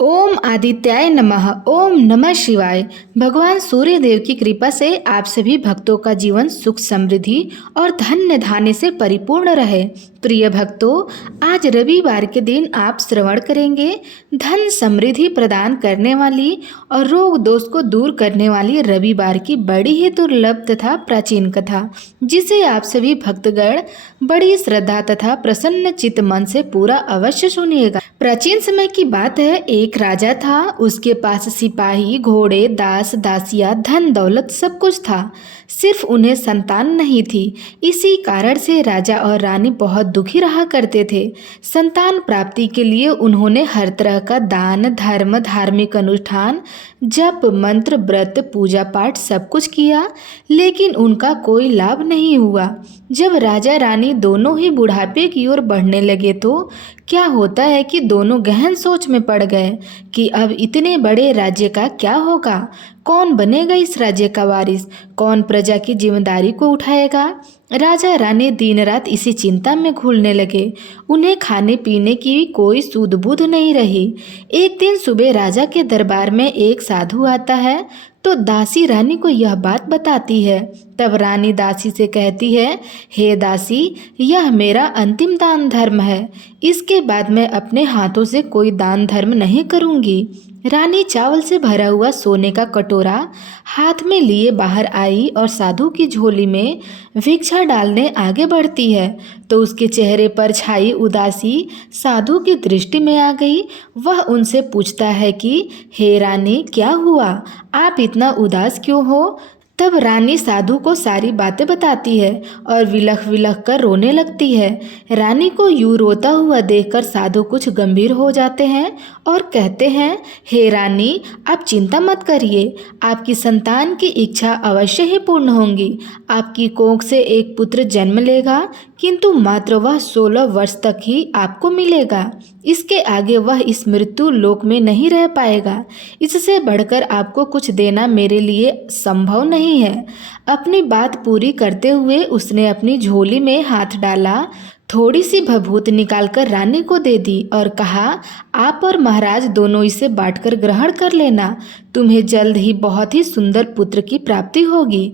ओम आदित्याय नमः। ओम नमः शिवाय। भगवान सूर्य देव की कृपा से आप सभी भक्तों का जीवन सुख समृद्धि और धन्य धान्य से परिपूर्ण रहे। प्रिय भक्तों, आज रविवार के दिन आप श्रवण करेंगे धन समृद्धि प्रदान करने वाली और रोग दोष को दूर करने वाली रविवार की बड़ी ही दुर्लभ तथा प्राचीन कथा, जिसे आप सभी भक्तगण बड़ी श्रद्धा तथा प्रसन्न चित्त मन से पूरा अवश्य सुनिएगा। प्राचीन समय की बात है। एक राजा था। उसके पास सिपाही, घोड़े, दास दासियां, धन दौलत सब कुछ था। सिर्फ उन्हें संतान नहीं थी। इसी कारण से राजा और रानी बहुत दुखी रहा करते थे। संतान प्राप्ति के लिए उन्होंने हर तरह का दान धर्म, धार्मिक अनुष्ठान, जप मंत्र, व्रत, पूजा पाठ सब कुछ किया, लेकिन उनका कोई लाभ नहीं हुआ। जब राजा रानी दोनों ही बुढ़ापे की ओर बढ़ने लगे तो क्या होता है कि दोनों गहन सोच में पड़ गए कि अब इतने बड़े राज्य का क्या होगा, कौन बनेगा इस राज्य का वारिस, कौन प्रजा की जिम्मेदारी को उठाएगा। राजा रानी दिन रात इसी चिंता में घुलने लगे। उन्हें खाने पीने की कोई सूध बूध नहीं रही। एक दिन सुबह राजा के दरबार में एक साधु आता है तो दासी रानी को यह बात बताती है। तब रानी दासी से कहती है, हे दासी, यह मेरा अंतिम दान धर्म है। इसके बाद मैं अपने हाथों से कोई दान धर्म नहीं करूंगी। रानी चावल से भरा हुआ सोने का कटोरा हाथ में लिए बाहर आई और साधु की झोली में भिक्षा डालने आगे बढ़ती है तो उसके चेहरे पर छाई उदासी साधु की दृष्टि में आ गई। वह उनसे पूछता है कि हे रानी, क्या हुआ, आप इतना उदास क्यों हो। तब रानी साधु को सारी बातें बताती है और विलख विलख कर रोने लगती है। रानी को यूं रोता हुआ देखकर साधु कुछ गंभीर हो जाते हैं और कहते हैं, हे रानी, आप चिंता मत करिए, आपकी संतान की इच्छा अवश्य ही पूर्ण होगी। आपकी कोख से एक पुत्र जन्म लेगा, किंतु मात्र वह 16 वर्ष तक ही आपको मिलेगा। इसके आगे वह इस मृत्यु लोक में नहीं रह पाएगा। इससे बढ़कर आपको कुछ देना मेरे लिए संभव नहीं है। अपनी बात पूरी करते हुए उसने अपनी झोली में हाथ डाला, थोड़ी सी भभूत निकालकर रानी को दे दी और कहा, आप और महाराज दोनों इसे बांटकर ग्रहण कर लेना। तुम्हें जल्द ही बहुत ही सुंदर पुत्र की प्राप्ति होगी।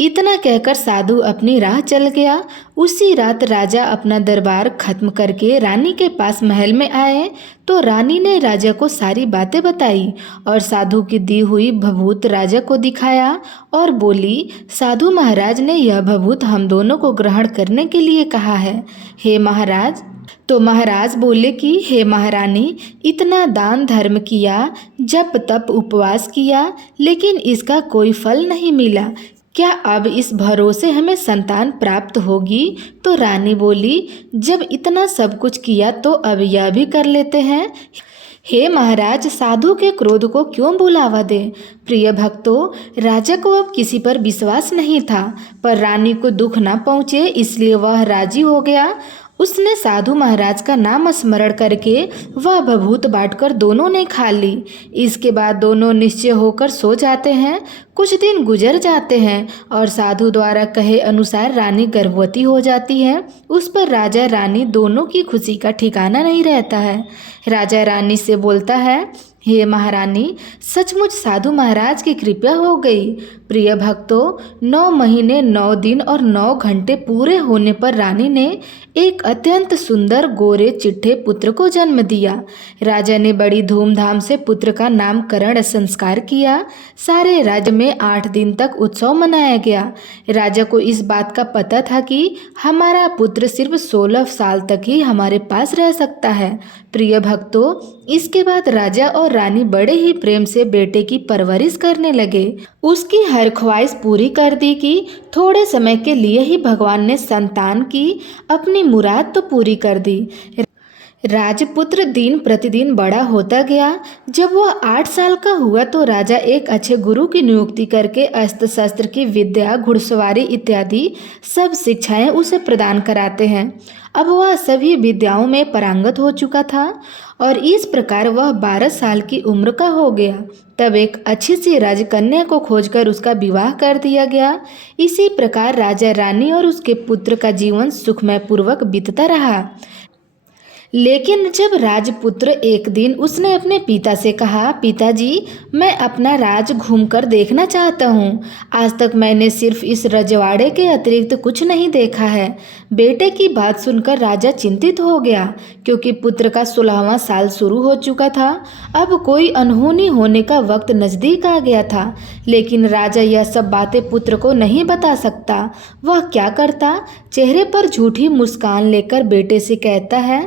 इतना कहकर साधु अपनी राह चल गया। उसी रात राजा अपना दरबार खत्म करके रानी के पास महल में आए तो रानी ने राजा को सारी बातें बताई और साधु की दी हुई भभूत राजा को दिखाया और बोली, साधु महाराज ने यह भभूत हम दोनों को ग्रहण करने के लिए कहा है, हे महाराज। तो महाराज बोले कि हे महारानी, इतना दान धर्म किया, जप तप उपवास किया, लेकिन इसका कोई फल नहीं मिला। क्या अब इस भरोसे हमें संतान प्राप्त होगी। तो रानी बोली, जब इतना सब कुछ किया तो अब यह भी कर लेते हैं। हे महाराज, साधु के क्रोध को क्यों बुलावा दे। प्रिय भक्तों, राजा को अब किसी पर विश्वास नहीं था, पर रानी को दुख न पहुँचे इसलिए वह राजी हो गया। उसने साधु महाराज का नाम स्मरण करके वह भभूत बांटकर दोनों ने खा ली। इसके बाद दोनों निश्चय होकर सो जाते हैं। कुछ दिन गुजर जाते हैं और साधु द्वारा कहे अनुसार रानी गर्भवती हो जाती है। उस पर राजा रानी दोनों की खुशी का ठिकाना नहीं रहता है। राजा रानी से बोलता है, हे महारानी, सचमुच साधु महाराज की कृपा हो गई। प्रिय भक्तों, 9 महीने 9 दिन और 9 घंटे पूरे होने पर रानी ने एक अत्यंत सुंदर गोरे चिट्ठे पुत्र को जन्म दिया। राजा ने बड़ी धूमधाम से पुत्र का नामकरण संस्कार किया। सारे राज्य में 8 दिन तक उत्सव मनाया गया। राजा को इस बात का पता था कि हमारा पुत्र सिर्फ 16 साल तक ही हमारे पास रह सकता है। प्रिय भक्तों, इसके बाद राजा और रानी बड़े ही प्रेम से बेटे की परवरिश करने लगे। उसकी हर ख्वाहिश पूरी कर दी कि थोड़े समय के लिए ही भगवान ने संतान की अपनी मुराद तो पूरी कर दी। राजपुत्र दिन प्रतिदिन बड़ा होता गया। जब वह 8 साल का हुआ तो राजा एक अच्छे गुरु की नियुक्ति करके अस्त्र शस्त्र की विद्या, घुड़सवारी इत्यादि सब शिक्षाएं उसे प्रदान कराते हैं। अब वह सभी विद्याओं में पारंगत हो चुका था और इस प्रकार वह 12 साल की उम्र का हो गया। तब एक अच्छी सी राजकन्या को खोजकर उसका विवाह कर दिया गया। इसी प्रकार राजा रानी और उसके पुत्र का जीवन सुखमय पूर्वक बीतता रहा। लेकिन जब राजपुत्र एक दिन उसने अपने पिता से कहा, पिताजी मैं अपना राज घूमकर देखना चाहता हूँ। आज तक मैंने सिर्फ इस रजवाड़े के अतिरिक्त कुछ नहीं देखा है। बेटे की बात सुनकर राजा चिंतित हो गया, क्योंकि पुत्र का 16वां साल शुरू हो चुका था। अब कोई अनहोनी होने का वक्त नजदीक आ गया था। लेकिन राजा यह सब बातें पुत्र को नहीं बता सकता। वह क्या करता? चेहरे पर झूठी मुस्कान लेकर बेटे से कहता है,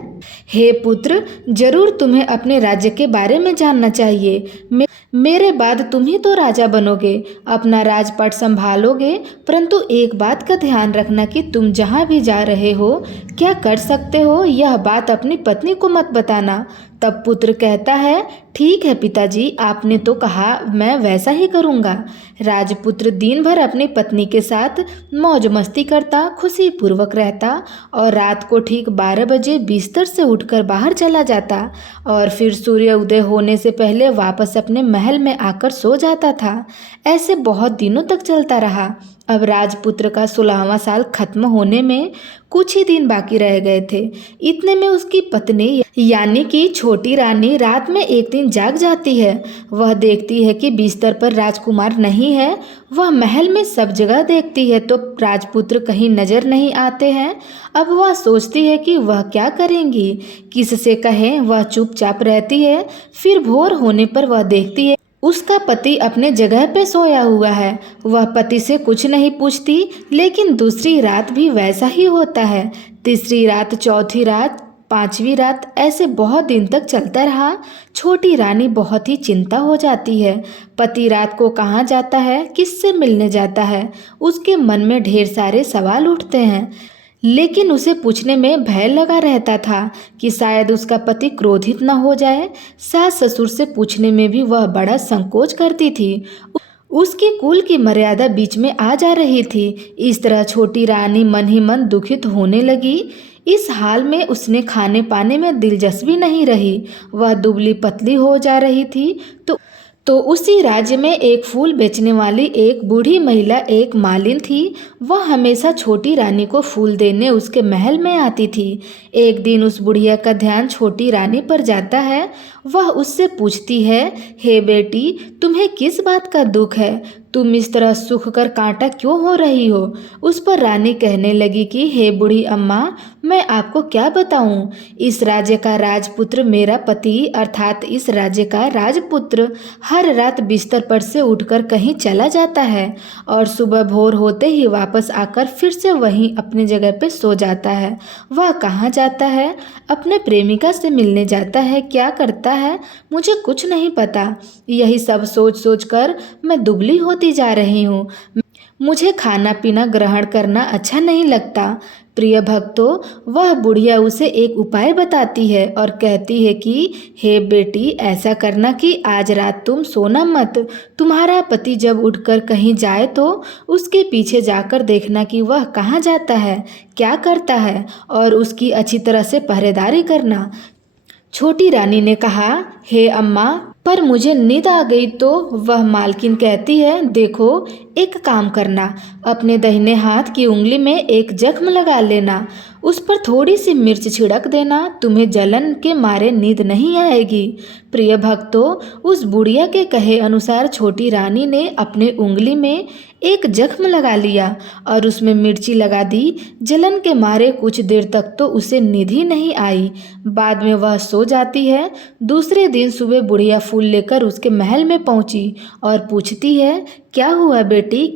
हे पुत्र, जरूर तुम्हें अपने राज्य के बारे में जानना चाहिए। मेरे बाद तुम ही तो राजा बनोगे, अपना राजपाट संभालोगे। परंतु एक बात का ध्यान रखना कि तुम जहाँ भी जा रहे हो, क्या कर सकते हो, यह बात अपनी पत्नी को मत बताना। तब पुत्र कहता है, ठीक है पिताजी, आपने तो कहा, मैं वैसा ही करूँगा। राजपुत्र दिन भर अपनी पत्नी के साथ मौज मस्ती करता, खुशी पूर्वक रहता और रात को ठीक 12 बजे बिस्तर से उठकर बाहर चला जाता और फिर सूर्य उदय होने से पहले वापस अपने महल में आकर सो जाता था। ऐसे बहुत दिनों तक चलता रहा। अब राजपुत्र का 16वां साल खत्म होने में कुछ ही दिन बाकी रह गए थे। इतने में उसकी पत्नी यानी कि छोटी रानी रात में एक दिन जाग जाती है। वह देखती है कि बिस्तर पर राजकुमार नहीं है। वह महल में सब जगह देखती है तो राजपुत्र कहीं नजर नहीं आते हैं। अब वह सोचती है कि वह क्या करेंगी, किससे कहें। वह चुपचाप रहती है। फिर भोर होने पर वह देखती है उसका पति अपने जगह पे सोया हुआ है। वह पति से कुछ नहीं पूछती, लेकिन दूसरी रात भी वैसा ही होता है। तीसरी रात, चौथी रात, 5वीं रात, ऐसे बहुत दिन तक चलता रहा। छोटी रानी बहुत ही चिंता हो जाती है। पति रात को कहाँ जाता है, किससे मिलने जाता है, उसके मन में ढेर सारे सवाल उठते हैं। लेकिन उसे पूछने में भय लगा रहता था कि शायद उसका पति क्रोधित न हो जाए। सास ससुर से पूछने में भी वह बड़ा संकोच करती थी। उसकी कुल की मर्यादा बीच में आ जा रही थी। इस तरह छोटी रानी मन ही मन दुखित होने लगी। इस हाल में उसने खाने पाने में दिलचस्पी नहीं रही। वह दुबली पतली हो जा रही थी। तो उसी राज्य में एक फूल बेचने वाली एक बूढ़ी महिला, एक मालिन थी। वह हमेशा छोटी रानी को फूल देने उसके महल में आती थी। एक दिन उस बुढ़िया का ध्यान छोटी रानी पर जाता है। वह उससे पूछती है, हे बेटी, तुम्हें किस बात का दुख है? तुम इस तरह सूख कर कांटा क्यों हो रही हो? उस पर रानी कहने लगी कि हे बूढ़ी अम्मा, मैं आपको क्या बताऊं। इस राज्य का राजपुत्र मेरा पति अर्थात इस राज्य का राजपुत्र हर रात बिस्तर पर से उठकर कहीं चला जाता है और सुबह भोर होते ही वापस आकर फिर से वहीं अपने जगह पे सो जाता है। वह कहाँ जाता है? अपने प्रेमिका से मिलने जाता है। क्या करता है, मुझे कुछ नहीं पता। यही सब सोच सोच कर मैं दुबली होती जा रही हूँ। मुझे खाना पीना ग्रहण करना अच्छा नहीं लगता। प्रिय भक्तों, वह बुढ़िया उसे एक उपाय बताती है और कहती है कि हे बेटी, ऐसा करना कि आज रात तुम सोना मत। तुम्हारा पति जब उठकर कहीं जाए तो उसके पीछे जाकर देखना कि वह कहाँ जाता है, क्या करता है, और उसकी अच्छी तरह से पहरेदारी करना। छोटी रानी ने कहा, हे अम्मा, पर मुझे नींद आ गई। तो वह मालकिन कहती है, देखो, एक काम करना, अपने दाहिने हाथ की उंगली में एक जख्म लगा लेना, उस पर थोड़ी सी मिर्च छिड़क देना, तुम्हें जलन के मारे नींद नहीं आएगी। प्रिय भक्तों, उस बुढ़िया के कहे अनुसार छोटी रानी ने अपने उंगली में एक जख्म लगा लिया और उसमें मिर्ची लगा दी। जलन के मारे कुछ देर तक तो उसे नींद ही नहीं आई। बाद में वह सो जाती है। दूसरे दिन सुबह बुढ़िया फूल लेकर उसके महल में पहुंची और पूछती है, क्या हुआ बेटी,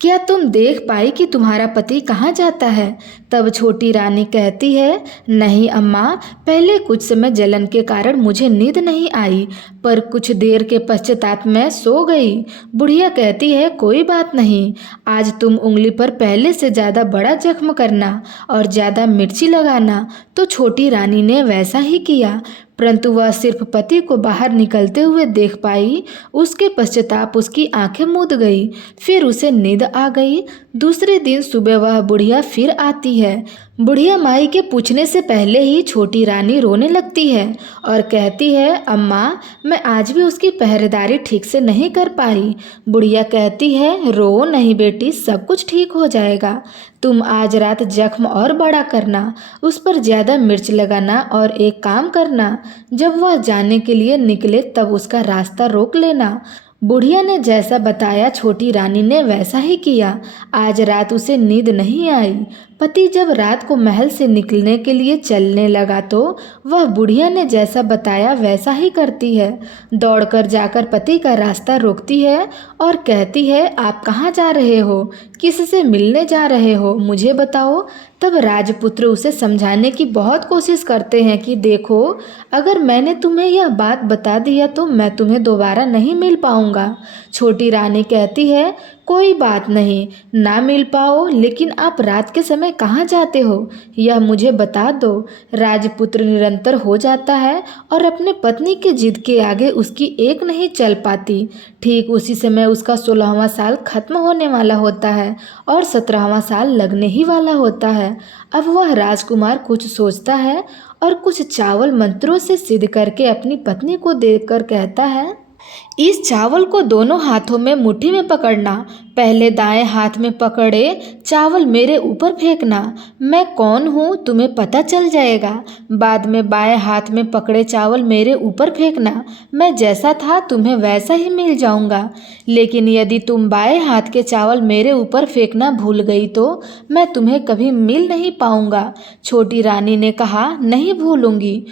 क्या तुम देख पाई कि तुम्हारा पति कहाँ जाता है? तब छोटी रानी कहती है, नहीं अम्मा, पहले कुछ समय जलन के कारण मुझे नींद नहीं आई, पर कुछ देर के पश्चात मैं सो गई। बुढ़िया कहती है, कोई बात नहीं, आज तुम उंगली पर पहले से ज़्यादा बड़ा जख्म करना और ज़्यादा मिर्ची लगाना। तो छोटी रानी ने वैसा ही किया, परंतु वह सिर्फ पति को बाहर निकलते हुए देख पाई। उसके पश्चाताप उसकी आंखें मूंद गई। फिर उसे नींद आ गई। दूसरे दिन सुबह वह बुढ़िया फिर आती है। बुढ़िया माई के पूछने से पहले ही छोटी रानी रोने लगती है और कहती है, अम्मा मैं आज भी उसकी पहरेदारी ठीक से नहीं कर पाई। बुढ़िया कहती है, रो नहीं बेटी, सब कुछ ठीक हो जाएगा। तुम आज रात जख्म और बड़ा करना, उस पर ज़्यादा मिर्च लगाना और एक काम करना, जब वह जाने के लिए निकले तब उसका रास्ता रोक लेना। बुढ़िया ने जैसा बताया छोटी रानी ने वैसा ही किया। आज रात उसे नींद नहीं आई। पति जब रात को महल से निकलने के लिए चलने लगा तो वह बुढ़िया ने जैसा बताया वैसा ही करती है। दौड़कर जाकर पति का रास्ता रोकती है और कहती है, आप कहाँ जा रहे हो, किससे मिलने जा रहे हो, मुझे बताओ। तब राजपुत्र उसे समझाने की बहुत कोशिश करते हैं कि देखो, अगर मैंने तुम्हें यह बात बता दिया तो मैं तुम्हें दोबारा नहीं मिल पाऊंगा। छोटी रानी कहती है, कोई बात नहीं, ना मिल पाओ, लेकिन आप रात के समय कहाँ जाते हो यह मुझे बता दो। राजपुत्र निरंतर हो जाता है और अपने पत्नी की जिद के आगे उसकी एक नहीं चल पाती। ठीक उसी समय उसका 16वां साल खत्म होने वाला होता है और 17वां साल लगने ही वाला होता है। अब वह राजकुमार कुछ सोचता है और कुछ चावल मंत्रों से सिद्ध करके अपनी पत्नी को देकर कहता है, इस चावल को दोनों हाथों में मुट्ठी में पकड़ना। पहले दाएं हाथ में पकड़े चावल मेरे ऊपर फेंकना। मैं कौन हूँ तुम्हें पता चल जाएगा। बाद में बाएं हाथ में पकड़े चावल मेरे ऊपर फेंकना। मैं जैसा था तुम्हें वैसा ही मिल जाऊंगा। लेकिन यदि तुम बाएं हाथ के चावल मेरे ऊपर फेंकना भूल गई तो मैं तुम्हें कभी मिल नहीं पाऊंगा। छोटी रानी ने कहा, नहीं भूलूंगी।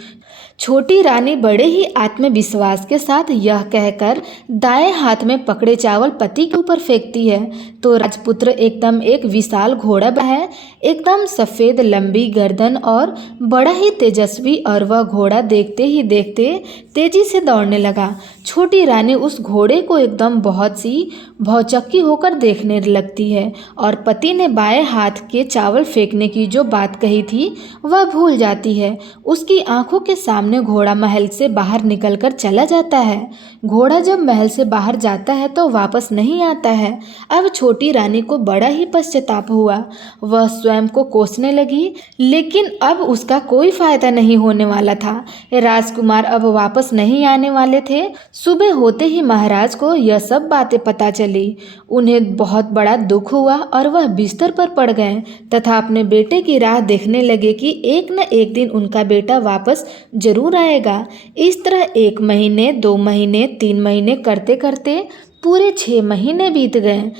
छोटी रानी बड़े ही आत्मविश्वास के साथ यह कहकर दाएं हाथ में पकड़े चावल पति के ऊपर फेंकती है तो राजपुत्र एकदम एक विशाल घोड़ा है, एकदम सफ़ेद लंबी गर्दन और बड़ा ही तेजस्वी, और वह घोड़ा देखते ही देखते तेजी से दौड़ने लगा। छोटी रानी उस घोड़े को एकदम बहुत सी भौचक्की होकर देखने लगती है और पति ने बाएं हाथ के चावल फेंकने की जो बात कही थी वह भूल जाती है। उसकी आंखों के सामने घोड़ा महल से बाहर निकलकर चला जाता है। घोड़ा जब महल से बाहर जाता है तो वापस नहीं आता है। अब छोटी रानी को बड़ा ही पश्चाताप हुआ। वह स्वयं को कोसने लगी, लेकिन अब उसका कोई फायदा नहीं होने वाला था। राजकुमार अब वापस नहीं आने वाले थे। सुबह होते ही महाराज को यह सब बातें पता चली। उन्हें बहुत बड़ा दुख हुआ और वह बिस्तर पर पड़ गए तथा अपने बेटे की राह देखने लगे कि एक न एक दिन उनका बेटा वापस जरूर आएगा। इस तरह 1 महीने, 2 महीने, 3 महीने करते करते पूरे 6 महीने बीत गए।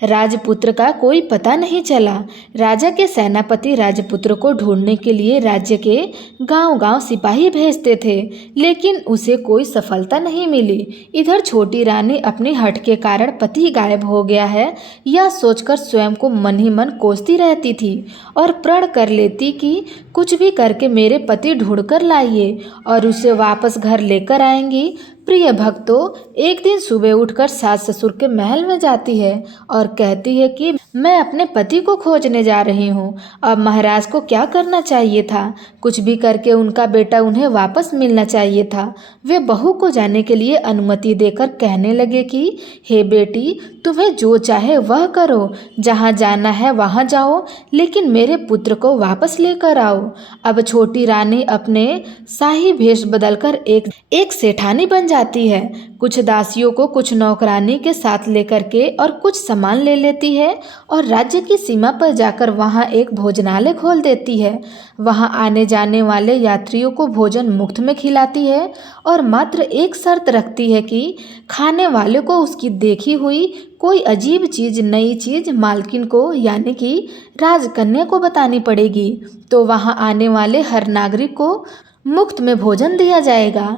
राजपुत्र का कोई पता नहीं चला। राजा के सेनापति राजपुत्र को ढूंढने के लिए राज्य के गांव-गांव सिपाही भेजते थे, लेकिन उसे कोई सफलता नहीं मिली। इधर छोटी रानी अपनी हठ के कारण पति गायब हो गया है यह सोचकर स्वयं को मन ही मन कोसती रहती थी और प्रण कर लेती कि कुछ भी करके मेरे पति ढूंढ कर लाइए और उसे वापस घर लेकर आएंगी। प्रिय भक्तों, एक दिन सुबह उठकर सास ससुर के महल में जाती है और कहती है कि मैं अपने पति को खोजने जा रही हूँ। अब महाराज को क्या करना चाहिए था? कुछ भी करके उनका बेटा उन्हें वापस मिलना चाहिए था। वे बहू को जाने के लिए अनुमति देकर कहने लगे कि हे बेटी, तुम्हें जो चाहे वह करो, जहाँ जाना है वहाँ जाओ, लेकिन मेरे पुत्र को वापस लेकर आओ। अब छोटी रानी अपने शाही भेष बदलकर एक सेठानी बन जाती है। कुछ दासियों को कुछ नौकरानी के साथ लेकर के और कुछ सामान ले लेती है और राज्य की सीमा पर जाकर वहां एक भोजनालय खोल देती है। वहां आने जाने वाले यात्रियों को भोजन मुफ्त में खिलाती है और मात्र एक शर्त रखती है कि खाने वाले को उसकी देखी हुई कोई अजीब चीज, नई चीज मालकिन को यानी कि राजकन्या को बतानी पड़ेगी, तो वहां आने वाले हर नागरिक को मुफ्त में भोजन दिया जाएगा।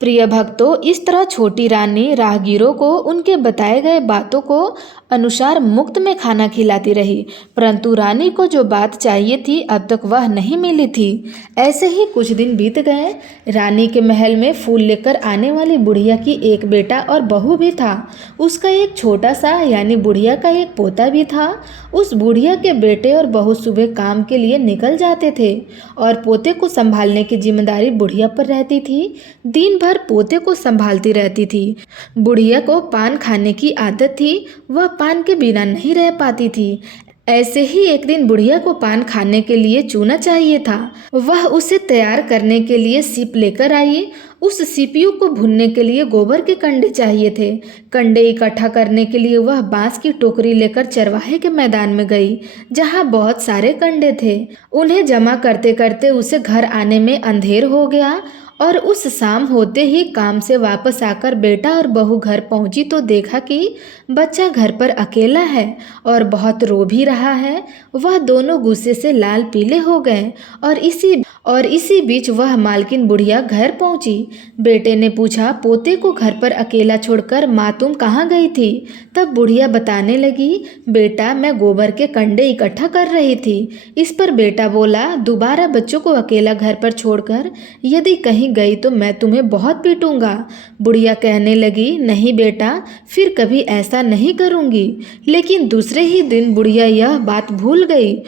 प्रिय भक्तों, इस तरह छोटी रानी राहगीरों को उनके बताए गए बातों को अनुसार मुफ्त में खाना खिलाती रही, परंतु रानी को जो बात चाहिए थी अब तक वह नहीं मिली थी। ऐसे ही कुछ दिन बीत गए। रानी के महल में फूल लेकर आने वाली बुढ़िया की एक बेटा और बहू भी था। उसका एक छोटा सा यानी बुढ़िया का एक पोता भी था। उस बुढ़िया के बेटे और बहू सुबह काम के लिए निकल जाते थे और पोते को संभालने की जिम्मेदारी बुढ़िया पर रहती थी। दिन भर पोते को संभालती रहती थी। बुढ़िया को पान खाने की आदत थी, वह पान के बिना नहीं रह पाती थी। ऐसे ही एक दिन बुढ़िया को पान खाने के लिए चूना चाहिए था। वह उसे तैयार करने के लिए सीप लेकर आई। उस सीपियों को भूनने के लिए गोबर के कंडे चाहिए थे। कंडे इकट्ठा करने के लिए वह बांस की टोकरी लेकर चरवाहे के मैदान में गई, जहां बहुत सारे कंडे थे। उन्हें जमा करते करते उसे घर आने में अंधेर हो गया और उस शाम होते ही काम से वापस आकर बेटा और बहू घर पहुंची तो देखा कि बच्चा घर पर अकेला है और बहुत रो भी रहा है। वह दोनों गुस्से से लाल पीले हो गए और इसी बीच वह मालकिन बुढ़िया घर पहुंची। बेटे ने पूछा, पोते को घर पर अकेला छोड़कर माँ तुम कहाँ गई थी? तब बुढ़िया बताने लगी, बेटा मैं गोबर के कंडे इकट्ठा कर रही थी। इस पर बेटा बोला, दोबारा बच्चों को अकेला घर पर छोड़कर यदि कहीं गई तो मैं तुम्हें बहुत पीटूंगा। बुढ़िया कहने लगी, नहीं बेटा, फिर कभी ऐसा नहीं करूंगी। लेकिन दूसरे ही दिन बुढ़िया यह बात भूल गई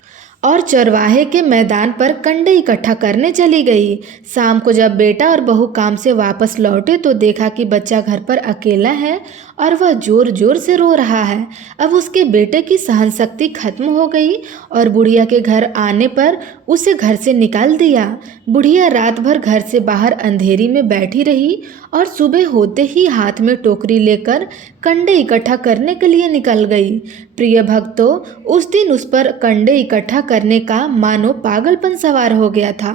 और चरवाहे के मैदान पर कंडे इकट्ठा करने चली गई। शाम को जब बेटा और बहू काम से वापस लौटे तो देखा कि बच्चा घर पर अकेला है और वह जोर जोर से रो रहा है। अब उसके बेटे की सहन शक्ति खत्म हो गई और बुढ़िया के घर आने पर उसे घर से निकाल दिया। बुढ़िया रात भर घर से बाहर अंधेरी में बैठी रही और सुबह होते ही हाथ में टोकरी लेकर कंडे इकट्ठा करने के लिए निकल गई। प्रिय भक्तों, उस दिन उस पर कंडे इकट्ठा करने का मानो पागलपन सवार हो गया था।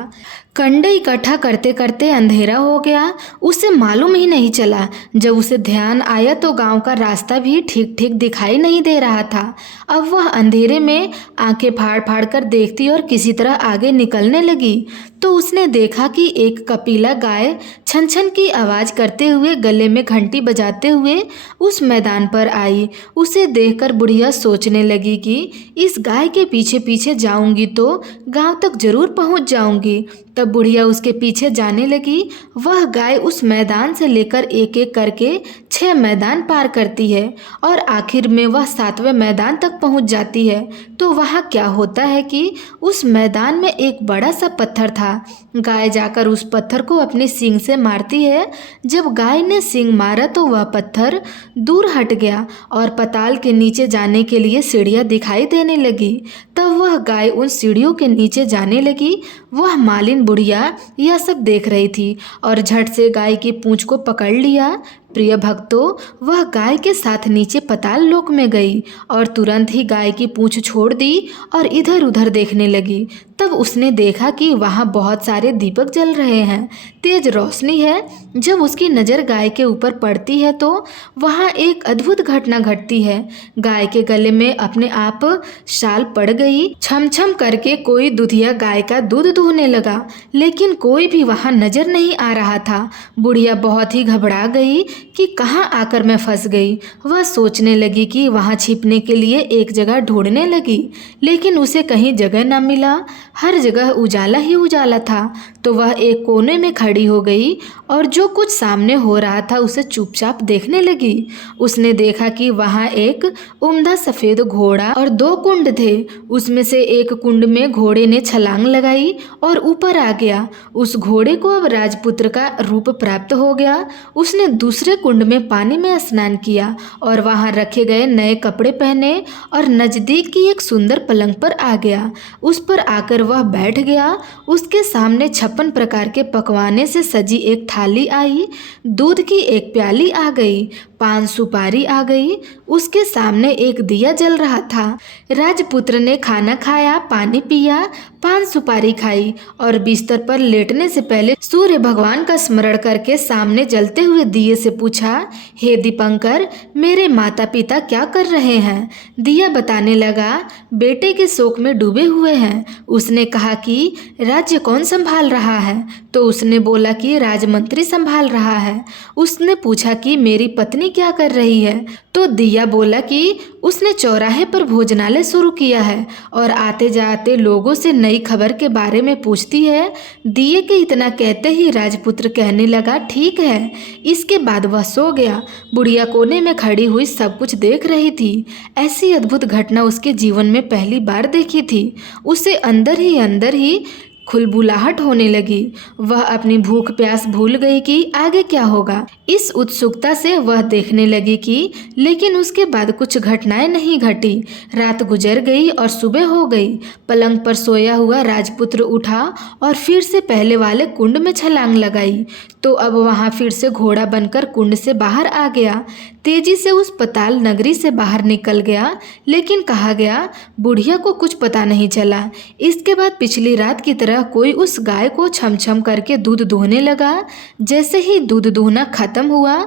कंडे इकट्ठा करते करते अंधेरा हो गया, उसे मालूम ही नहीं चला। जब उसे ध्यान आया तो गांव का रास्ता भी ठीक ठीक दिखाई नहीं दे रहा था। अब वह अंधेरे में आंखें फाड़ फाड़ कर देखती और किसी तरह आगे निकलने लगी तो उसने देखा कि एक कपिला गाय छन छन की आवाज़ करते हुए गले में घंटी बजाते हुए उस मैदान पर आई। उसे देखकर बुढ़िया सोचने लगी कि इस गाय के पीछे पीछे जाऊंगी तो गांव तक जरूर पहुंच जाऊंगी। तब बुढ़िया उसके पीछे जाने लगी। वह गाय उस मैदान से लेकर एक एक करके 6 मैदान पार करती है और आखिर में वह 7वें मैदान तक पहुंच जाती है। तो वहाँ क्या होता है कि उस मैदान में एक बड़ा सा पत्थर था। गाय जाकर उस पत्थर को अपने सींग से मारती है। जब गाय ने सींग मारा तो वह पत्थर दूर हट गया और पताल के नीचे जाने के लिए सीढ़ियाँ दिखाई देने लगी। तब वह गाय उन सीढ़ियों के नीचे जाने लगी। वह मालिन बुढ़िया यह सब देख रही थी और झट से गाय की पूंछ को पकड़ लिया। प्रिय भक्तों, वह गाय के साथ नीचे पताल लोक में गई और तुरंत ही गाय की पूंछ छोड़ दी और इधर उधर देखने लगी। तब उसने देखा कि वहाँ बहुत सारे दीपक जल रहे हैं, तेज रोशनी है। जब उसकी नज़र गाय के ऊपर पड़ती है तो वहाँ एक अद्भुत घटना घटती है। गाय के गले में अपने आप शाल पड़ गई। छम छम करके कोई दुधिया गाय का दूध दूहने लगा, लेकिन कोई भी वहाँ नजर नहीं आ रहा था। बुढ़िया बहुत ही घबरा गई कि कहाँ आकर मैं फंस गई। वह सोचने लगी कि वहाँ छिपने के लिए एक जगह ढूंढने लगी, लेकिन उसे कहीं जगह न मिला। हर जगह उजाला ही उजाला था। तो वह एक कोने में खड़ी हो गई और जो कुछ सामने हो रहा था उसे चुपचाप देखने लगी। उसने देखा कि वहाँ एक उम्दा सफ़ेद घोड़ा और 2 कुंड थे। उसमें से एक कुंड में घोड़े ने छलांग लगाई और ऊपर आ गया। उस घोड़े को अब राजपुत्र का रूप प्राप्त हो गया। उसने दूसरे कुंड में पानी में स्नान किया और वहाँ रखे गए नए कपड़े पहने और नज़दीक की एक सुंदर पलंग पर आ गया। उस पर आकर वह बैठ गया। उसके सामने 56 प्रकार के पकवाने से सजी एक थाली आई। दूध की एक प्याली आ गई, पान सुपारी आ गई। उसके सामने एक दिया जल रहा था। राजपुत्र ने खाना खाया, पानी पिया, पान सुपारी खाई और बिस्तर पर लेटने से पहले सूर्य भगवान का स्मरण करके सामने जलते हुए दिए से पूछा, हे दीपंकर, मेरे माता पिता क्या कर रहे हैं? दिया बताने लगा, बेटे के शोक में डूबे हुए हैं। उसने कहा कि राज्य कौन संभाल रहा है? तो उसने बोला कि राजमंत्री संभाल रहा है। उसने पूछा कि मेरी पत्नी क्या कर रही है? तो दिया बोला कि उसने चौराहे पर भोजनालय शुरू किया है और आते जाते लोगों से नई खबर के बारे में पूछती है। दिए के इतना कहते ही राजपुत्र कहने लगा, ठीक है। इसके बाद वह सो गया। बुढ़िया कोने में खड़ी हुई सब कुछ देख रही थी। ऐसी अद्भुत घटना उसके जीवन में पहली बार देखी थी। उसे अंदर ही खुलबुलाहट होने लगी। वह अपनी भूख प्यास भूल गई कि आगे क्या होगा। इस उत्सुकता से वह देखने लगी कि लेकिन उसके बाद कुछ घटनाएं नहीं घटी। रात गुजर गई और सुबह हो गई। पलंग पर सोया हुआ राजपुत्र उठा और फिर से पहले वाले कुंड में छलांग लगाई तो अब वहां फिर से घोड़ा बनकर कुंड से बाहर आ गया। तेजी से उस पताल नगरी से बाहर निकल गया। लेकिन कहा गया बुढ़िया को कुछ पता नहीं चला। इसके बाद पिछली रात की तरह कोई उस गाय को छम छम करके दूध दूहने लगा। जैसे ही दूध दूहना खत्म हुआ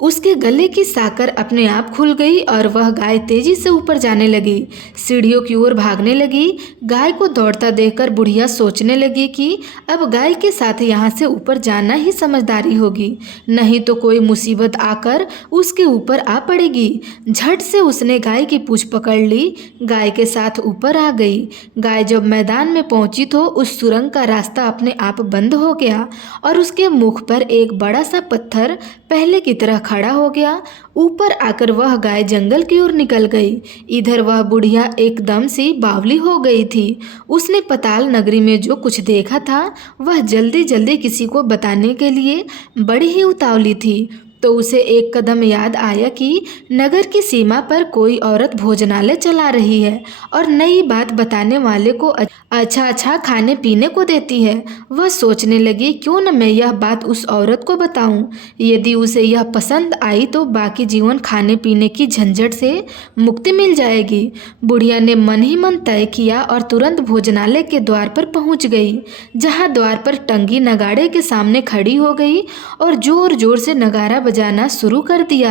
उसके गले की साकर अपने आप खुल गई और वह गाय तेजी से ऊपर जाने लगी, सीढ़ियों की ओर भागने लगी। गाय को दौड़ता देखकर बुढ़िया सोचने लगी कि अब गाय के साथ यहाँ से ऊपर जाना ही समझदारी होगी, नहीं तो कोई मुसीबत आकर उसके ऊपर आ पड़ेगी। झट से उसने गाय की पूंछ पकड़ ली, गाय के साथ ऊपर आ गई। गाय जब मैदान में पहुंची तो उस सुरंग का रास्ता अपने आप बंद हो गया और उसके मुख पर एक बड़ा सा पत्थर पहले की तरह खड़ा हो गया। ऊपर आकर वह गाय जंगल की ओर निकल गई। इधर वह बुढ़िया एकदम से बावली हो गई थी। उसने पताल नगरी में जो कुछ देखा था वह जल्दी जल्दी किसी को बताने के लिए बड़ी ही उतावली थी। तो उसे एक कदम याद आया कि नगर की सीमा पर कोई औरत भोजनालय चला रही है और नई बात बताने वाले को अच्छा खाने पीने को देती है। वह सोचने लगी क्यों न मैं यह बात उस औरत को बताऊं। यदि उसे यह पसंद आई तो बाकी जीवन खाने पीने की झंझट से मुक्ति मिल जाएगी। बुढ़िया ने मन ही मन तय किया और तुरंत भोजनालय के द्वार पर पहुंच गई, जहां द्वार पर टंगी नगाड़े के सामने खड़ी हो गई और जोर जोर से नगारा बजाना शुरू कर दिया।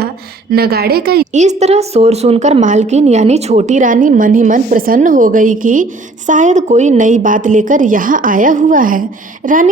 नगाड़े का इस तरह शोर सुनकर मालकिन यानी छोटी रानी मन ही मन प्रसन्न हो गई कि शायद कोई नई बात लेकर यहाँ आया हुआ है।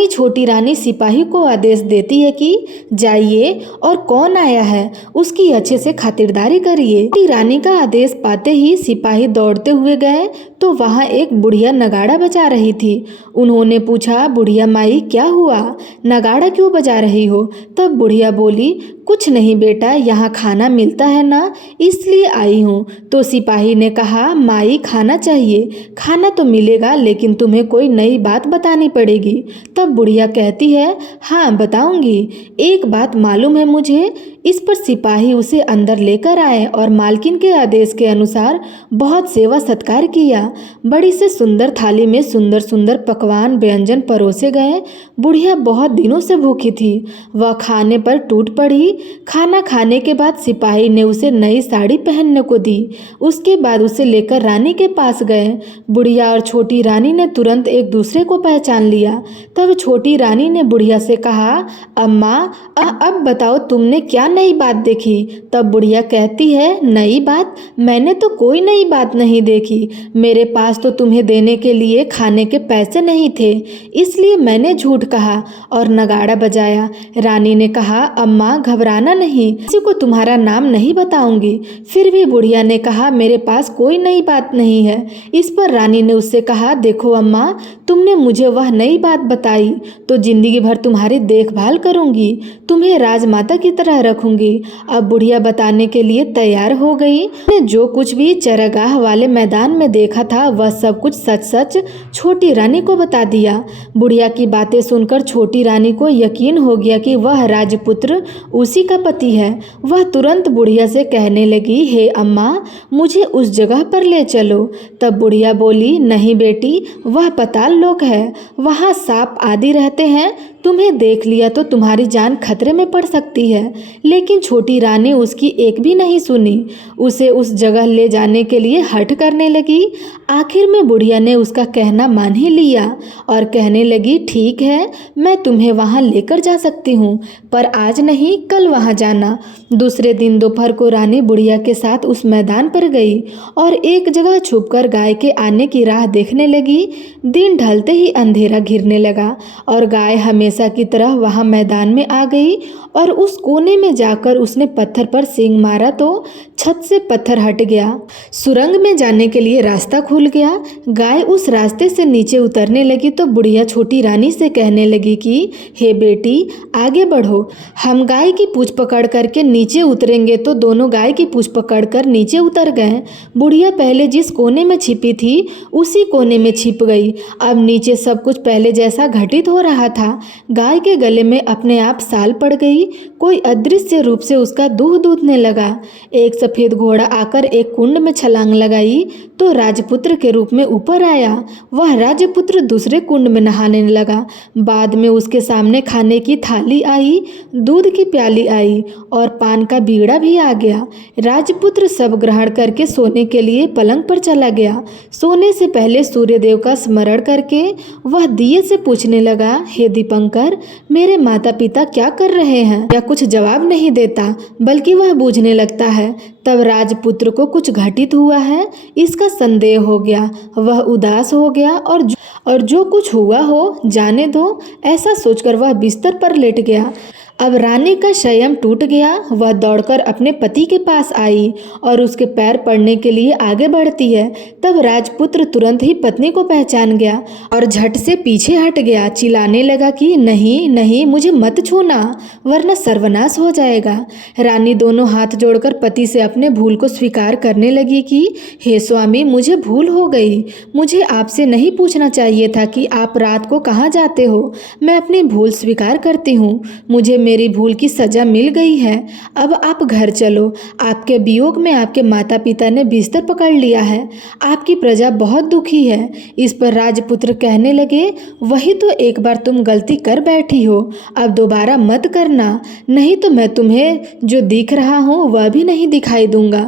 छोटी रानी सिपाही को आदेश देती है कि जाइए और कौन आया है उसकी अच्छे से खातिरदारी करिए। छोटी रानी का आदेश पाते ही सिपाही दौड़ते हुए गए तो वहाँ एक बुढ़िया नगाड़ा बजा रही थी। उन्होंने पूछा, बुढ़िया माई क्या हुआ, नगाड़ा क्यों बजा रही हो? तब बुढ़िया बोली, कुछ नहीं बेटा, यहाँ खाना मिलता है ना, इसलिए आई हूँ। तो सिपाही ने कहा, माई खाना चाहिए, खाना तो मिलेगा लेकिन तुम्हें कोई नई बात बतानी पड़ेगी। तब बुढ़िया कहती है, हाँ बताऊंगी, एक बात मालूम है मुझे। इस पर सिपाही उसे अंदर लेकर आए और मालकिन के आदेश के अनुसार बहुत सेवा सत्कार किया। बड़ी से सुंदर थाली में सुंदर सुंदर पकवान व्यंजन परोसे गए। बुढ़िया बहुत दिनों से भूखी थी, वह खाने पर टूट पड़ी। खाना खाने के बाद सिपाही ने उसे नई साड़ी पहनने को दी। उसके बाद उसे लेकर रानी के पास गए। बुढ़िया और छोटी रानी ने तुरंत एक दूसरे को पहचान लिया। तब छोटी रानी ने बुढ़िया से कहा, अम्मा अब बताओ तुमने क्या नई बात देखी? तब बुढ़िया कहती है, नई बात? मैंने तो कोई नई बात नहीं देखी। मेरे पास तो तुम्हें देने के लिए खाने के पैसे नहीं थे, इसलिए मैंने झूठ कहा और नगाड़ा बजाया। रानी ने कहा, अम्मा घबराना नहीं, किसी को तुम्हारा नाम नहीं बताऊंगी। फिर भी बुढ़िया ने कहा, मेरे पास कोई नई बात नहीं है। इस पर रानी ने उससे कहा, देखो अम्मा, तुमने मुझे वह नई बात बताई तो जिंदगी भर तुम्हारी देखभाल करूंगी, तुम्हें राजमाता की तरह रखूंगी। अब बुढ़िया बताने के लिए तैयार हो गई। ने जो कुछ भी चरागाह वाले मैदान में देखा था वह सब कुछ सच सच छोटी रानी को बता दिया। बुढ़िया की बातें सुनकर छोटी रानी को यकीन हो गया कि वह राजपुत्र उसी का पति है। वह तुरंत बुढ़िया से कहने लगी, हे अम्मा, मुझे उस जगह पर ले चलो। तब बुढ़िया बोली, नहीं बेटी, वह पताल लोक है, वहाँ सांप आदि रहते हैं, तुम्हें देख लिया तो तुम्हारी जान खतरे में पड़ सकती है। लेकिन छोटी रानी उसकी एक भी नहीं सुनी, उसे उस जगह ले जाने के लिए हठ करने लगी। आखिर में बुढ़िया ने उसका कहना मान ही लिया और कहने लगी, ठीक है, मैं तुम्हें वहां लेकर जा सकती हूँ, पर आज नहीं, कल वहां जाना। दूसरे दिन दोपहर को रानी बुढ़िया के साथ उस मैदान पर गई और एक जगह छुपकर गाय के आने की राह देखने लगी। दिन ढलते ही अंधेरा घिरने लगा और गाय हमेशा की तरह वहां मैदान में आ गई और उस कोने में जाकर उसने पत्थर पर सींग मारा तो छत से पत्थर हट गया। सुरंग में जाने के लिए रास्ता खुल गया। गाय उस रास्ते से नीचे उतरने लगी तो बुढ़िया छोटी रानी से कहने लगी कि हे बेटी, आगे बढ़ो, हम गाय की पूंछ पकड़ करके नीचे उतरेंगे। तो दोनों गाय की पूंछ पकड़कर नीचे उतर गए। बुढ़िया पहले जिस कोने में छिपी थी उसी कोने में छिप गई। अब नीचे सब कुछ पहले जैसा घटित हो रहा था। गाय के गले में अपने आप साल पड़ गई। कोई अदृश्य रूप से उसका दूध दूधने लगा। एक सफेद घोड़ा आकर एक कुंड में छलांग लगाई तो राजपुत्र के रूप में ऊपर आया। वह राजपुत्र दूसरे कुंड में नहाने लगा। बाद में उसके सामने खाने की थाली आई, दूध की प्याली आई और पान का बीड़ा भी आ गया। राजपुत्र सब ग्रहण करके सोने के लिए पलंग पर चला गया। सोने से पहले सूर्यदेव का स्मरण करके वह दिए से पूछने लगा, हे दीपंकर, मेरे माता पिता क्या कर रहे हैं? या कुछ जवाब नहीं देता, बल्कि वह बूझने लगता है। तब राजपुत्र को कुछ घटित हुआ है इसका संदेह हो गया। वह उदास हो गया और जो कुछ हुआ हो जाने दो, ऐसा सोचकर वह बिस्तर पर लेट गया। अब रानी का संयम टूट गया। वह दौड़कर अपने पति के पास आई और उसके पैर पड़ने के लिए आगे बढ़ती है। तब राजपुत्र तुरंत ही पत्नी को पहचान गया और झट से पीछे हट गया। चिल्लाने लगा कि नहीं नहीं, मुझे मत छूना वरना सर्वनाश हो जाएगा। रानी दोनों हाथ जोड़कर पति से अपने भूल को स्वीकार करने लगी कि हे स्वामी, मुझे भूल हो गई। मुझे आपसे नहीं पूछना चाहिए था कि आप रात को कहाँ जाते हो। मैं अपनी भूल स्वीकार करती हूँ। मुझे मेरी भूल की सजा मिल गई है। अब आप घर चलो। आपके वियोग में आपके माता पिता ने बिस्तर पकड़ लिया है। आपकी प्रजा बहुत दुखी है। इस पर राजपुत्र कहने लगे, वही तो एक बार तुम गलती कर बैठी हो, अब दोबारा मत करना, नहीं तो मैं तुम्हें जो दिख रहा हूँ वह भी नहीं दिखाई दूंगा।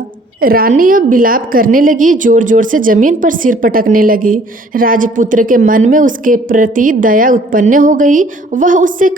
रानी अब बिलाप करने लगी, जोर जोर से जमीन पर सिर पटकने लगी। राजपुत्र के मन में उसके प्रति दया उत्पन्न हो गई। वह उससे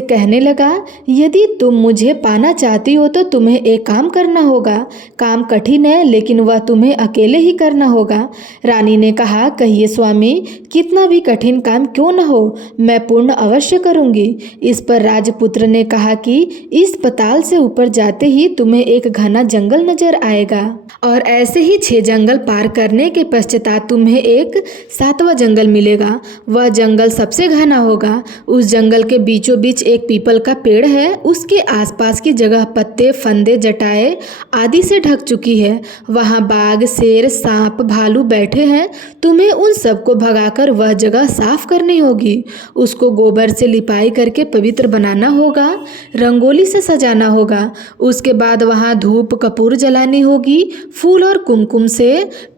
कहने लगा, यदि तुम मुझे पाना चाहती हो तो तुम्हें एक काम करना होगा। काम कठिन है, लेकिन वह तुम्हें अकेले ही करना होगा। रानी ने कहा, कहिए स्वामी, कितना भी कठिन काम क्यों न हो, मैं पूर्ण अवश्य करूंगी। इस पर राजपुत्र ने कहा कि इस पताल से ऊपर जाते ही तुम्हें एक घना जंगल नजर आएगा और ऐसे ही 6 जंगल पार करने के पश्चात तुम्हें एक 7वां जंगल मिलेगा। वह जंगल सबसे घना होगा। उस जंगल के बीचों बीच एक पीपल का पेड़ है। उसके आसपास की जगह पत्ते, फंदे, जटाएं आदि से ढक चुकी है। वहां बाघ, शेर, सांप, भालू बैठे हैं। तुम्हें उन सबको भगाकर वह जगह साफ करनी होगी। उसको गोबर से लिपाई करके पवित्र बनाना होगा, रंगोली से सजाना होगा। उसके बाद वहां धूप कपूर जलानी होगी, फूल और कुमकुम से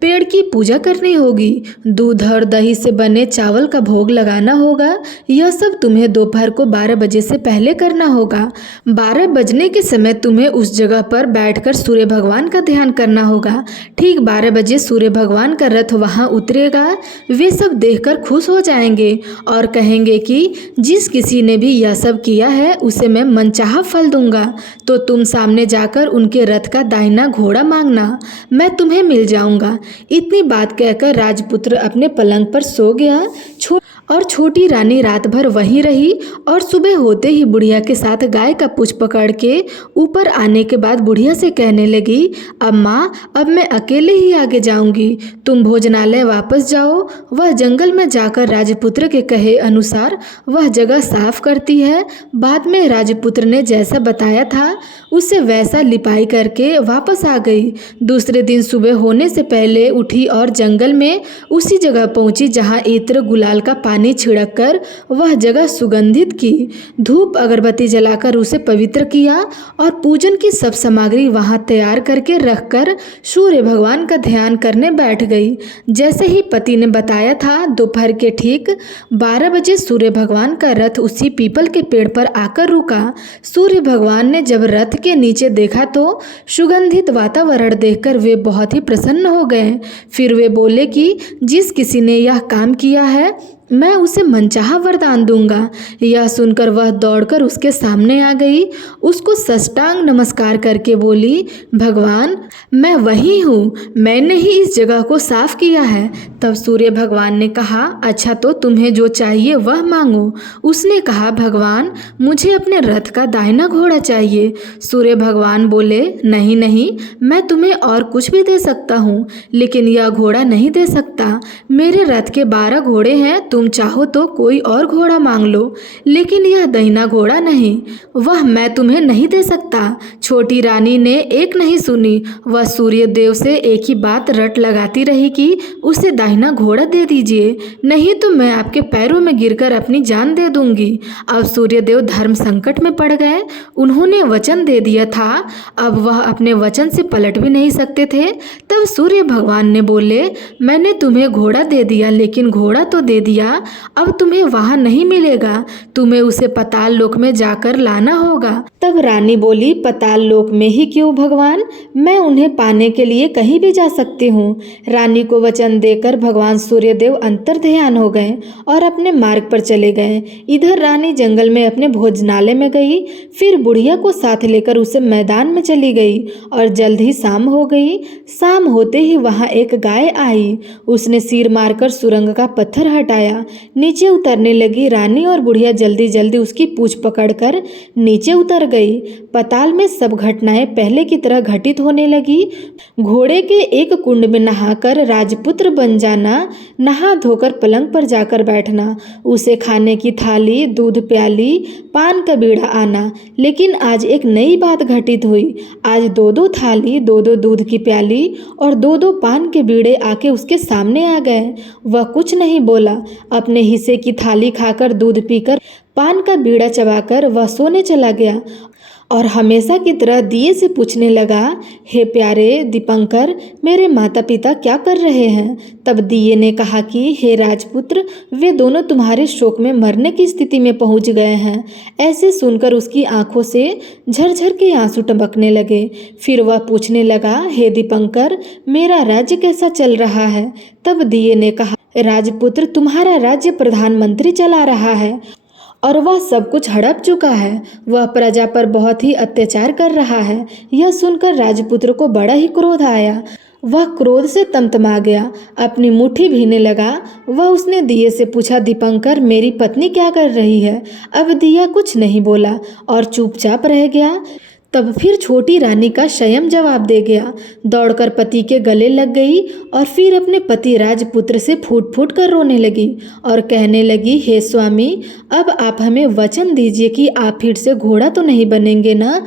पेड़ की पूजा करनी होगी, दूध और दही से बने चावल का भोग लगाना होगा। यह सब तुम्हें दोपहर को 12 बजे से पहले करना होगा। 12 बजने के समय तुम्हें उस जगह पर बैठकर सूर्य भगवान का ध्यान करना होगा। ठीक 12 बजे सूर्य भगवान का रथ वहां उतरेगा। वे सब देखकर खुश हो जाएंगे और कहेंगे कि जिस किसी ने भी यह सब किया है उसे मैं मनचाहा फल दूंगा। तो तुम सामने जाकर उनके रथ का दाहिना घोड़ा मांगना, मैं तुम्हें मिल जाऊंगा। इतनी बात कहकर राजपुत्र अपने पलंग पर सो गया और छोटी रानी रात भर वहीं रही और सुबह होते ही बुढ़िया के साथ गाय का पूंछ पकड़ के ऊपर आने के बाद बुढ़िया से कहने लगी, अम्मा, अब मैं अकेले ही आगे जाऊंगी, तुम भोजनालय वापस जाओ। वह जंगल में जाकर राजपुत्र के कहे अनुसार वह जगह साफ करती है। बाद में राजपुत्र ने जैसा बताया था उसे वैसा लिपाई करके वापस आ गई। दूसरे दिन सुबह होने से पहले उठी और जंगल में उसी जगह पहुंची जहां इत्र गुलाल का पानी छिड़क कर वह जगह सुगंधित की। धूप अगरबत्ती जलाकर उसे पवित्र किया और पूजन की सब सामग्री वहां तैयार करके रखकर सूर्य भगवान का ध्यान करने बैठ गई। जैसे ही पति ने बताया था, दोपहर के ठीक 12 बजे सूर्य भगवान का रथ उसी पीपल के पेड़ पर आकर रुका। सूर्य भगवान ने जब रथ के नीचे देखा तो सुगंधित वातावरण देखकर वे बहुत ही प्रसन्न हो गए। फिर वे बोले कि जिस किसी ने यह काम किया है मैं उसे मनचाहा वरदान दूंगा। यह सुनकर वह दौड़कर उसके सामने आ गई, उसको साष्टांग नमस्कार करके बोली, भगवान मैं वही हूँ, मैंने ही इस जगह को साफ किया है। तब सूर्य भगवान ने कहा, अच्छा तो तुम्हें जो चाहिए वह मांगो। उसने कहा, भगवान मुझे अपने रथ का दाहिना घोड़ा चाहिए। सूर्य भगवान बोले, नहीं नहीं, मैं तुम्हें और कुछ भी दे सकता हूँ, लेकिन यह घोड़ा नहीं दे सकता। मेरे रथ के 12 घोड़े हैं, तुम चाहो तो कोई और घोड़ा मांग लो, लेकिन यह दाहिना घोड़ा नहीं, वह मैं तुम्हें नहीं दे सकता। छोटी रानी ने एक नहीं सुनी, वह सूर्य देव से एक ही बात रट लगाती रही कि उसे दाहिना घोड़ा दे दीजिए, नहीं तो मैं आपके पैरों में गिरकर अपनी जान दे दूंगी। अब सूर्य देव धर्म संकट में पड़ गए। उन्होंने वचन दे दिया था, अब वह अपने वचन से पलट भी नहीं सकते थे। तब सूर्य भगवान ने बोले, मैंने तुम्हें घोड़ा दे दिया, लेकिन घोड़ा तो दे दिया, अब तुम्हें वहां नहीं मिलेगा, तुम्हें उसे पाताल लोक में जाकर लाना होगा। तब रानी बोली, पाताल लोक में ही क्यों भगवान, मैं उन्हें पाने के लिए कहीं भी जा सकती हूँ। रानी को वचन देकर भगवान सूर्यदेव अंतर्ध्यान हो गए और अपने मार्ग पर चले गए। इधर रानी जंगल में अपने भोजनालय में गई, फिर बुढ़िया को साथ लेकर उसे मैदान में चली गई और जल्द ही शाम हो गई। शाम होते ही वहां एक गाय आई, उसने सिर मारकर सुरंग का पत्थर हटाया, नीचे उतरने लगी। रानी और बुढ़िया जल्दी जल्दी उसकी पूंछ पकड़कर नीचे उतर गई। पाताल में सब घटनाएं पहले की तरह घटित होने लगी। घोड़े के एक कुंड में नहाकर राजपुत्र बन जाना, नहा धोकर पलंग पर जाकर बैठना, उसे खाने की थाली, दूध प्याली, पान का बीड़ा आना। लेकिन आज एक नई बात घटित हुई। आज 2-2 थाली, 2-2 दूध की प्याली और 2-2 पान के बीड़े आके उसके सामने आ गए। वह कुछ नहीं बोला, अपने हिस्से की थाली खाकर, दूध पीकर, पान का बीड़ा चबाकर वह सोने चला गया और हमेशा की तरह दिए से पूछने लगा, हे प्यारे दीपंकर, मेरे माता पिता क्या कर रहे हैं? तब दिए ने कहा कि हे राजपुत्र, वे दोनों तुम्हारे शोक में मरने की स्थिति में पहुंच गए हैं। ऐसे सुनकर उसकी आंखों से झरझर के आंसू टपकने लगे। फिर वह पूछने लगा, हे दीपंकर, मेरा राज्य कैसा चल रहा है? तब दिए ने कहा, राजपुत्र, तुम्हारा राज्य प्रधानमंत्री चला रहा है और वह सब कुछ हड़प चुका है। वह प्रजा पर बहुत ही अत्याचार कर रहा है। यह सुनकर राजपुत्र को बड़ा ही क्रोध आया। वह क्रोध से तमतमा गया, अपनी मुट्ठी भीने लगा। वह उसने दिए से पूछा, दीपंकर, मेरी पत्नी क्या कर रही है? अब दिया कुछ नहीं बोला और चुपचाप रह गया। तब फिर छोटी रानी का स्वयं जवाब दे गया, दौड़कर पति के गले लग गई और फिर अपने पति राजपुत्र से फूट फूट कर रोने लगी और कहने लगी, हे स्वामी, अब आप हमें वचन दीजिए कि आप फिर से घोड़ा तो नहीं बनेंगे ना?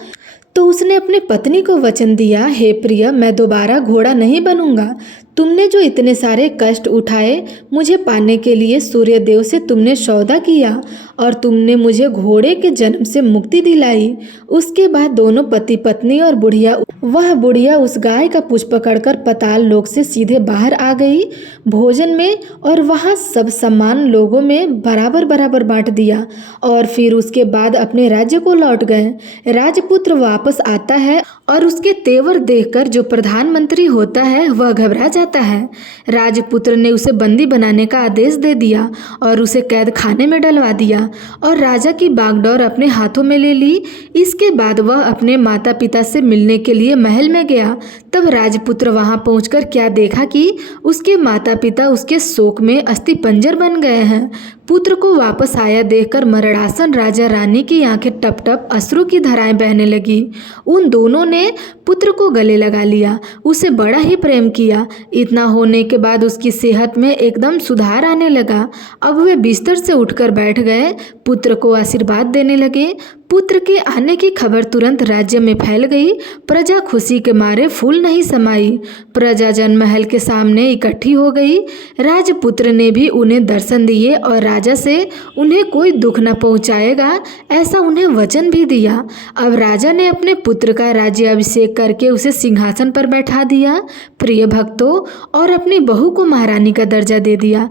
तो उसने अपने पत्नी को वचन दिया, हे प्रिय, मैं दोबारा घोड़ा नहीं बनूंगा। तुमने जो इतने सारे कष्ट उठाए मुझे पाने के लिए, सूर्यदेव से तुमने सौदा किया और तुमने मुझे घोड़े के जन्म से मुक्ति दिलाई। उसके बाद दोनों पति पत्नी और बुढ़िया उस गाय का पूंछ पकड़कर पाताल लोक से सीधे बाहर आ गई भोजन में, और वहाँ सब सम्मान लोगों में बराबर बराबर बांट दिया और फिर उसके बाद अपने राज्य को लौट गए। राजपुत्र वापस आता है और उसके तेवर देखकर जो प्रधानमंत्री होता है वह घबरा जाता है। राजपुत्र ने उसे बंदी बनाने का आदेश दे दिया और उसे कैद खाने में डलवा दिया और राजा की बागडोर अपने हाथों में ले ली। इसके बाद वह अपने माता पिता से मिलने के लिए महल में गया। तब राजपुत्र वहां पहुंचकर क्या देखा कि उसके माता पिता उसके शोक में अस्थिपंजर बन गए हैं। पुत्र को वापस आया देखकर मरणासन राजा रानी की आंखें टप टप अश्रु की धाराएं बहने लगी। उन दोनों ने पुत्र को गले लगा लिया, उसे बड़ा ही प्रेम किया। इतना होने के बाद उसकी सेहत में एकदम सुधार आने लगा। अब वे बिस्तर से उठकर बैठ गए, पुत्र को आशीर्वाद देने लगे। पुत्र के आने की खबर तुरंत राज्य में फैल गई। प्रजा खुशी के मारे फूल नहीं समाई। प्रजाजन महल के सामने इकट्ठी हो गई। राजपुत्र ने भी उन्हें दर्शन दिए और राजा से उन्हें कोई दुख न पहुंचाएगा ऐसा उन्हें वचन भी दिया। अब राजा ने अपने पुत्र का राज्य अभिषेक करके उसे सिंहासन पर बैठा दिया, प्रिय भक्तों, और अपनी बहू को महारानी का दर्जा दे दिया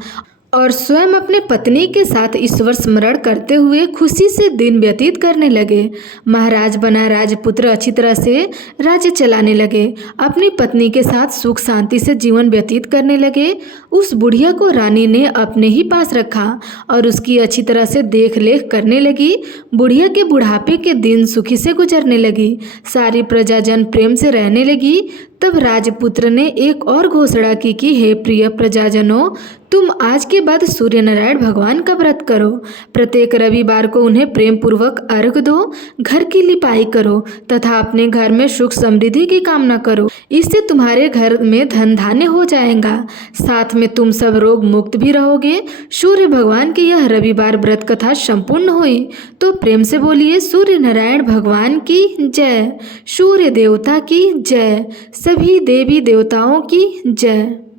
और स्वयं अपने पत्नी के साथ ईश्वर स्मरण करते हुए खुशी से दिन व्यतीत करने लगे। महाराज बना राजपुत्र अच्छी तरह से राज्य चलाने लगे, अपनी पत्नी के साथ सुख शांति से जीवन व्यतीत करने लगे। उस बुढ़िया को रानी ने अपने ही पास रखा और उसकी अच्छी तरह से देख रेख करने लगी। बुढ़िया के बुढ़ापे के दिन सुखी से गुजरने लगी, सारी प्रजाजन प्रेम से रहने लगी। तब राजपुत्र ने एक और घोषणा की कि हे प्रिय प्रजाजनों, तुम आज के बाद सूर्य नारायण भगवान का व्रत करो। प्रत्येक रविवार को उन्हें प्रेम पूर्वक अर्घ दो, घर की लिपाई करो तथा अपने घर में सुख समृद्धि की कामना करो। इससे तुम्हारे घर में धन धान्य हो जाएगा, साथ में तुम सब रोग मुक्त भी रहोगे। सूर्य भगवान की यह रविवार व्रत कथा संपूर्ण हुई तो प्रेम से बोलिए सूर्य नारायण भगवान की जय, सूर्य देवता की जय, सभी देवी देवताओं की जय।